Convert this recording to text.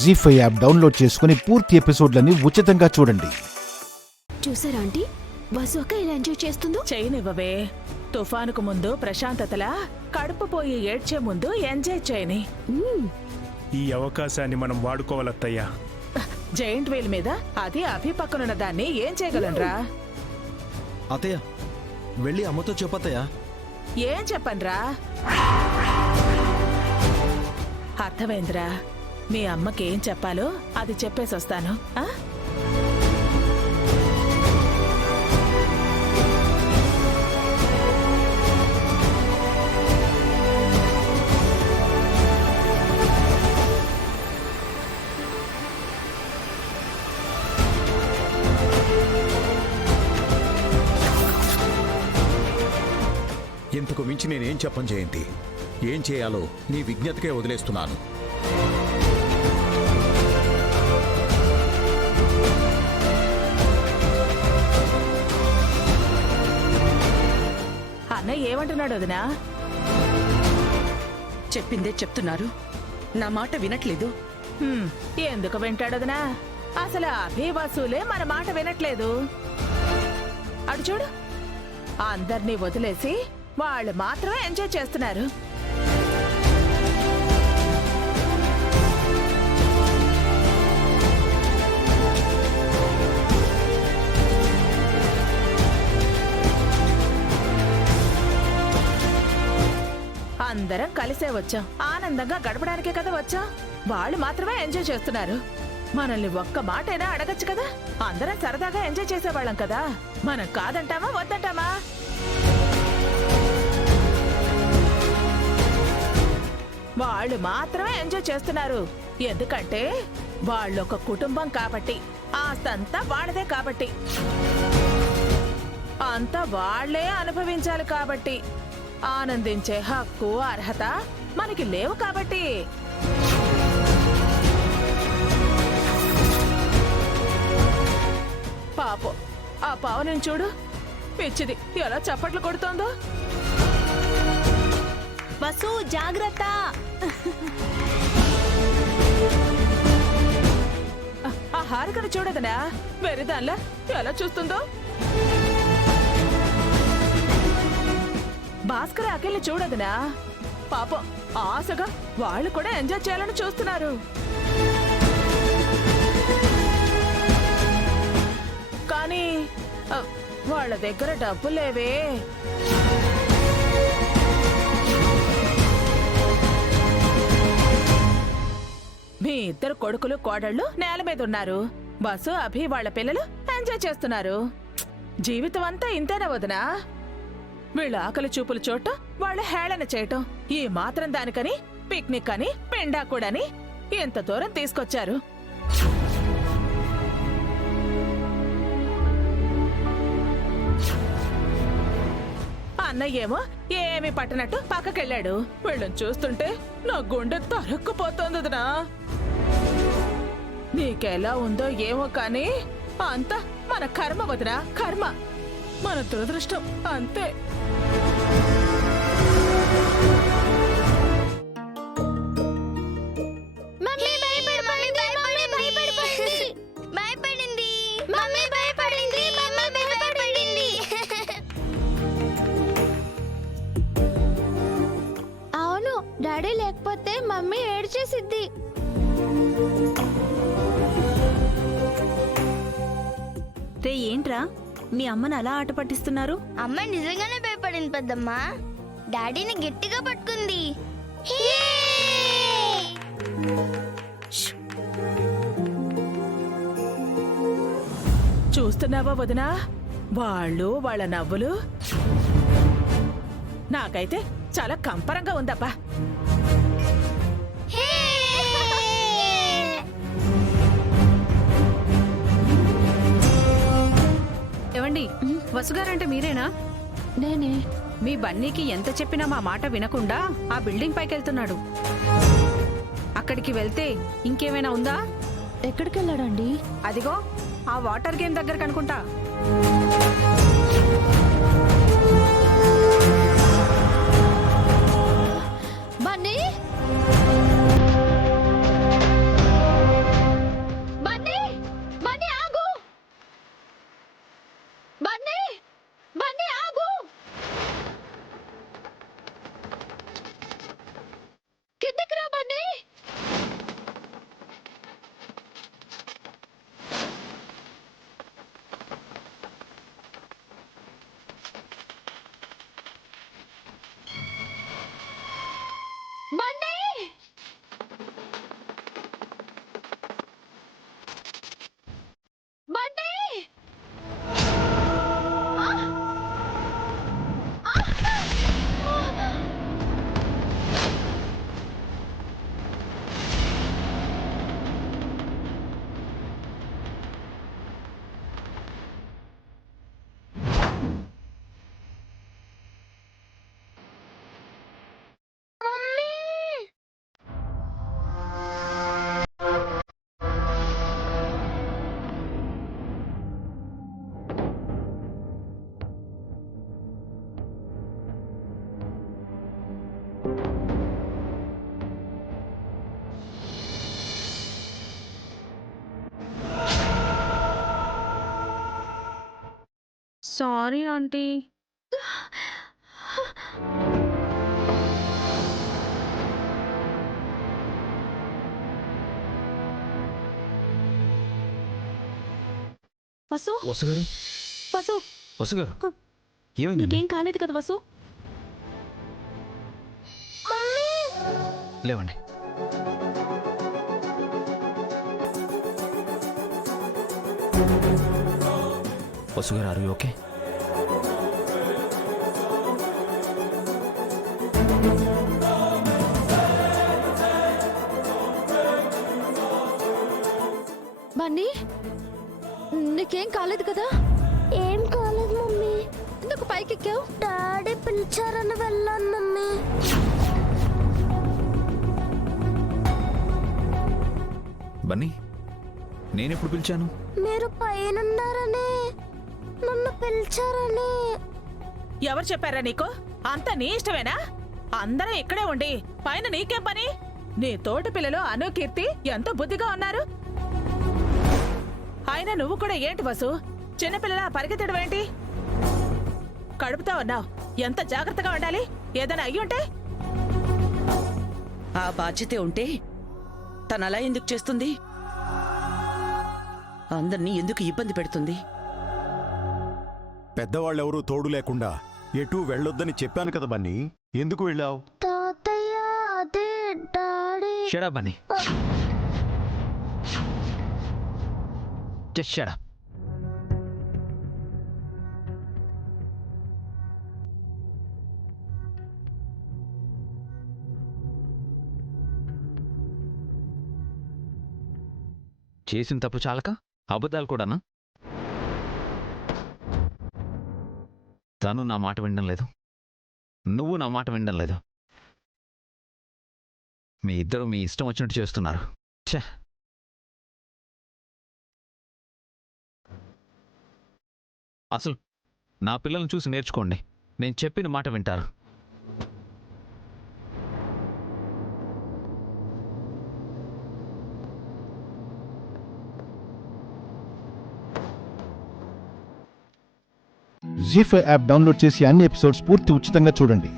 జీ5 app download చేసుకుని పూర్తి ఎపిసోడ్లని ఉచితంగా చూడండి. చూసారా ఆంటీ, వాసు అక్క ఎలా ఎంజాయ్ చేస్తుందో. చేయనివ్వవే. తుఫానుకు ముందు ప్రశాంతతలా, కడుపు పోయి ఏడ్చే ముందు ఎంజాయ్ చేయని. ఈ అవకాశాన్ని మనం వాడుకోవాలత్తయ్యా. జైంట్ వీల్ మీద అది అభి పక్కనున్న దాన్ని ఏం చేయగలనరా? అత్తయ్య, వెళ్ళి అమ్మతో చెప్పత్తయ్యా. ఏం చెప్పనురా? అర్థమైందిరా. మీ అమ్మకి ఏం చెప్పాలో అది చెప్పేసి వస్తాను. ఇంతకు మించి నేనేం చెప్పను జయంతి. ఏం చేయాలో నీ విజ్ఞతకే వదిలేస్తున్నాను. అన్న ఏమంటున్నాడు వదినా? చెప్పిందే చెప్తున్నారు, నా మాట వినట్లేదు. ఎందుకు వింటాడదనా? అసలు అభి వసూలే మన మాట వినట్లేదు. అడు చూడు, అందర్నీ వదిలేసి వాళ్ళు మాత్రమే ఎంజాయ్ చేస్తున్నారు. అందరం కలిసే వచ్చాం, ఆనందంగా గడపడానికే కదా వచ్చాం. వాళ్ళు మాత్రమే ఎంజాయ్ చేస్తున్నారు. మనల్ని ఒక్క మాటైనా అడగచ్చు కదా. అందరం సరదాగా ఎంజాయ్ చేసేవాళ్ళం కదా. మనం కాదంటామా వద్దంటామా? వాళ్ళు మాత్రమే ఎంజాయ్ చేస్తున్నారు. ఎందుకంటే వాళ్ళొక కుటుంబం కాబట్టి, ఆస్తంతా వాళ్ళదే కాబట్టి, అంతా వాళ్లే అనుభవించాలి కాబట్టి, ఆనందించే హక్కు అర్హత మనకి లేవు కాబట్టి. పాపం ఆ పావుని చూడు, పిచ్చిది ఎలా చప్పట్లు కొడుతోందో. వసు జాగ్రత్త. ఆ హారికను చూడదనా, వెరిదాన్లా ఎలా చూస్తుందో. భాస్కర్ అఖిల్ని చూడదనా, పాపం ఆశగా వాళ్ళు కూడా ఎంజాయ్ చేయాలని చూస్తున్నారు. కానీ వాళ్ళ దగ్గర డబ్బు లేవే. మీ ఇద్దరు కొడుకులు కోడళ్ళు నేల మీద ఉన్నారు. బస్సు అభి వాళ్ళ పిల్లలు ఎంజాయ్ చేస్తున్నారు. జీవితం అంతా ఇంతేనా వదినా? వీళ్ళ ఆకలి చూపులు చూడటం, వాళ్ళ హేళన చేయటం, ఈ మాత్రం దానికని పిక్నిక్ అని పిండాకుడని ఇంత దూరం తీసుకొచ్చారు. అన్నయ్యేమో ఏమీ పట్టనట్టు పక్కకెళ్ళాడు. వీళ్ళని చూస్తుంటే నా గుండె తరుక్కుపోతోందినా. నీకెలా ఉందో ఏమో కాని అంతా మన కర్మ వదినా, కర్మ, మన దురదృష్టం అంతే. అవును, డాడీ లేకపోతే మమ్మీ ఏడ్చేసిద్ది. రే, ఏంట్రా మీ అమ్మని అలా ఆట పట్టిస్తున్నారు? అమ్మ నిజంగానే భయపడింది పెద్దమ్మా. డాడీని గట్టిగా పట్టుకుంది. చూస్తున్నావా వదినా, వాళ్ళు వాళ్ళ నవ్వులు? నాకైతే చాలా కంపరంగా ఉందబ్బా. ఏవండి, వసుగారంటే మీరేనా? నేనే. మీ బన్నీకి ఎంత చెప్పినా మా మాట వినకుండా ఆ బిల్డింగ్ పైకి వెళ్తున్నాడు. అక్కడికి వెళ్తే ఇంకేమైనా ఉందా? ఎక్కడికి వెళ్ళాడండి? అదిగో ఆ వాటర్ గేమ్ దగ్గర కనుకుంటా. Bunny, sorry aunty. వసు వసుగారు వసు వసుగారు ఏమైంది నీకేం కాలేదు కదా వసు? లేవండి. వసుగారు ఆర్ యు ఓకే? బన్నీ నీకేం కాలేదు కదా? ఏం కాలేదు మమ్మీ. ఎందుకు పైకెక్కావు? డాడీ పిలిచారని వెళ్ళాను మమ్మీ. బన్నీ నేనెప్పుడు పిలిచాను? మీరు పైనున్నారని, నన్ను పిలిచారని. ఎవరు చెప్పారా నీకు? అంత నీ ఇష్టమేనా? అందరం ఇక్కడే ఉండి పైన నీకేం పని? నీ తోటి పిల్లలు అను, కీర్తి ఎంతో బుద్ధిగా ఉన్నారు. అయినా నువ్వు కూడా ఏంటి వసు, చిన్నపిల్లల పరిగెత్తడం ఏంటి? కడుపుతా ఉన్నావు, ఎంత జాగ్రత్తగా ఉండాలి. ఏదైనా అయ్యుంటే? ఆ బాధ్యతే ఉంటే తనలా ఎందుకు చేస్తుంది? అందరినీ ఎందుకు ఇబ్బంది పెడుతుంది? పెద్దవాళ్ళెవరూ తోడు లేకుండా ఎటూ వెళ్ళొద్దని చెప్పాను కదా బన్నీ. ఎందుకు వెళ్ళావు? తాతయ్య అదే daddy. Shut up Bunny. Just shut up. చేసిన తప్పు చాలక అబద్ధాలు కూడానా? తను నా మాట వినడం లేదు, నువ్వు నా మాట వినడం లేదు. మీ ఇద్దరు మీ ఇష్టం వచ్చినట్టు చేస్తున్నారు. ఛే! అసలు నా పిల్లల్ని చూసి నేర్చుకోండి. నేను చెప్పిన మాట వింటారు. జీ5 యాప్ డౌన్లోడ్ చేసి అన్ని ఎపిసోడ్స్ పూర్తి ఉచితంగా చూడండి.